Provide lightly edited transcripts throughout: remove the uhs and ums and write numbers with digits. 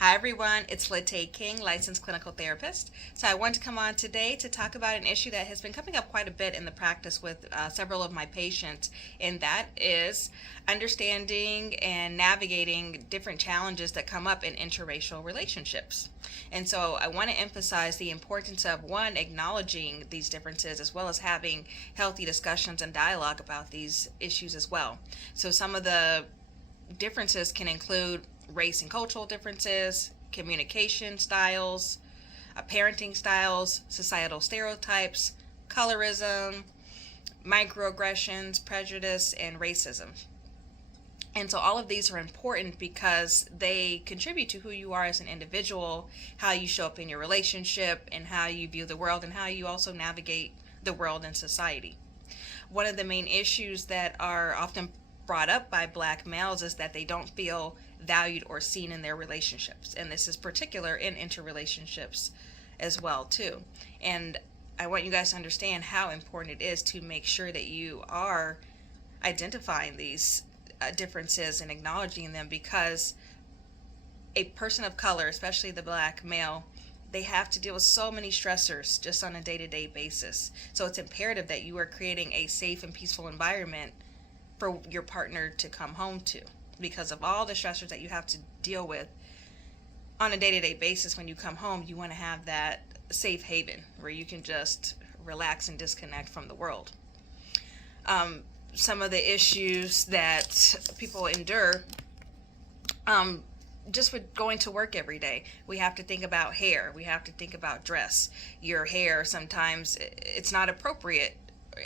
Hi everyone, it's Latae King, licensed clinical therapist. So I want to come on today to talk about an issue that has been coming up quite a bit in the practice with several of my patients, and that is understanding and navigating different challenges that come up in interracial relationships. And so I want to emphasize the importance of, one, acknowledging these differences as well as having healthy discussions and dialogue about these issues as well. So some of the differences can include race and cultural differences, communication styles, parenting styles, societal stereotypes, colorism, microaggressions, prejudice, and racism. And so all of these are important because they contribute to who you are as an individual, how you show up in your relationship, and how you view the world, and how you also navigate the world and society. One of the main issues that are often brought up by Black males is that they don't feel valued or seen in their relationships, and this is particular in interrelationships as well too. And I want you guys to understand how important it is to make sure that you are identifying these differences and acknowledging them, because a person of color, especially the Black male, they have to deal with so many stressors just on a day-to-day basis. So it's imperative that you are creating a safe and peaceful environment for your partner to come home to, because of all the stressors that you have to deal with on a day-to-day basis. When you come home, you want to have that safe haven where you can just relax and disconnect from the world. Some of the issues that people endure, just with going to work every day, we have to think about hair, we have to think about dress. Your hair, sometimes it's not appropriate,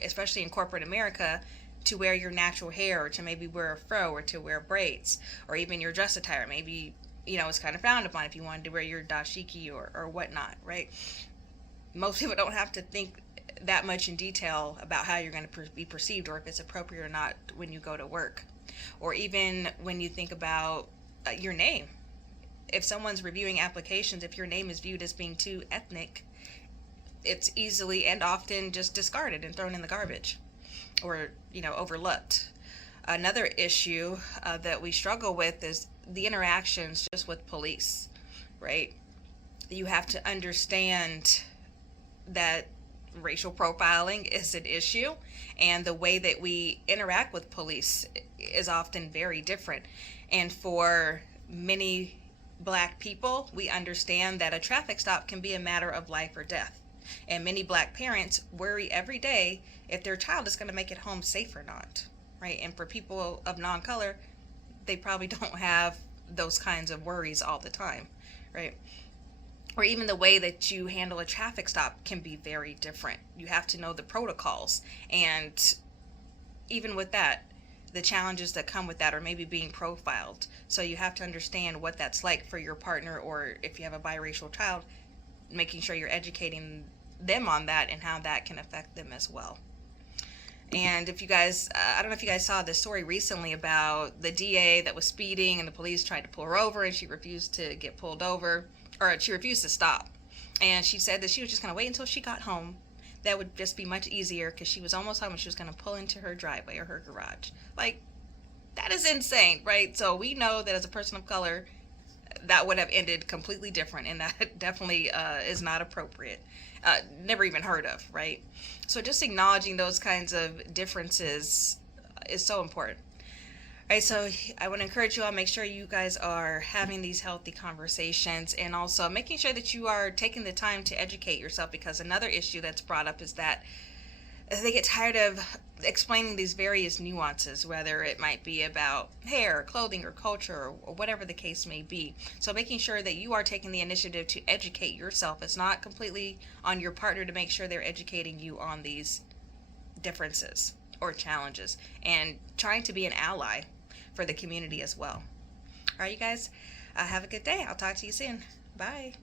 especially in corporate America, to wear your natural hair, or to maybe wear a fro, or to wear braids, or even your dress attire. Maybe, it's kind of frowned upon if you wanted to wear your dashiki or whatnot, right? Most people don't have to think that much in detail about how you're going to be perceived, or if it's appropriate or not when you go to work. Or even when you think about your name. If someone's reviewing applications, if your name is viewed as being too ethnic, it's easily and often just discarded and thrown in the garbage, or overlooked. Another issue that we struggle with is the interactions just with police, right? You have to understand that racial profiling is an issue, and the way that we interact with police is often very different. And for many Black people, we understand that a traffic stop can be a matter of life or death. And many Black parents worry every day if their child is going to make it home safe or not, right? And for people of non-color, they probably don't have those kinds of worries all the time, right? Or even the way that you handle a traffic stop can be very different. You have to know the protocols, and even with that, the challenges that come with that, or maybe being profiled. So you have to understand what that's like for your partner, or if you have a biracial child, making sure you're educating them on that and how that can affect them as well. And if you guys, I don't know if you guys saw this story recently about the DA that was speeding and the police tried to pull her over, and she refused to get pulled over, or she refused to stop. And she said that she was just going to wait until she got home. That would just be much easier because she was almost home and she was going to pull into her driveway or her garage. Like, that is insane, right? So we know that as a person of color, that would have ended completely different, and that definitely is not appropriate. Never even heard of, right? So just acknowledging those kinds of differences is so important. All right, so I want to encourage you all, make sure you guys are having these healthy conversations, and also making sure that you are taking the time to educate yourself, because another issue that's brought up is that they get tired of explaining these various nuances, whether it might be about hair, clothing, or culture, or whatever the case may be. So making sure that you are taking the initiative to educate yourself. It's not completely on your partner to make sure they're educating you on these differences or challenges, and trying to be an ally for the community as well. All right, you guys, have a good day. I'll talk to you soon. Bye.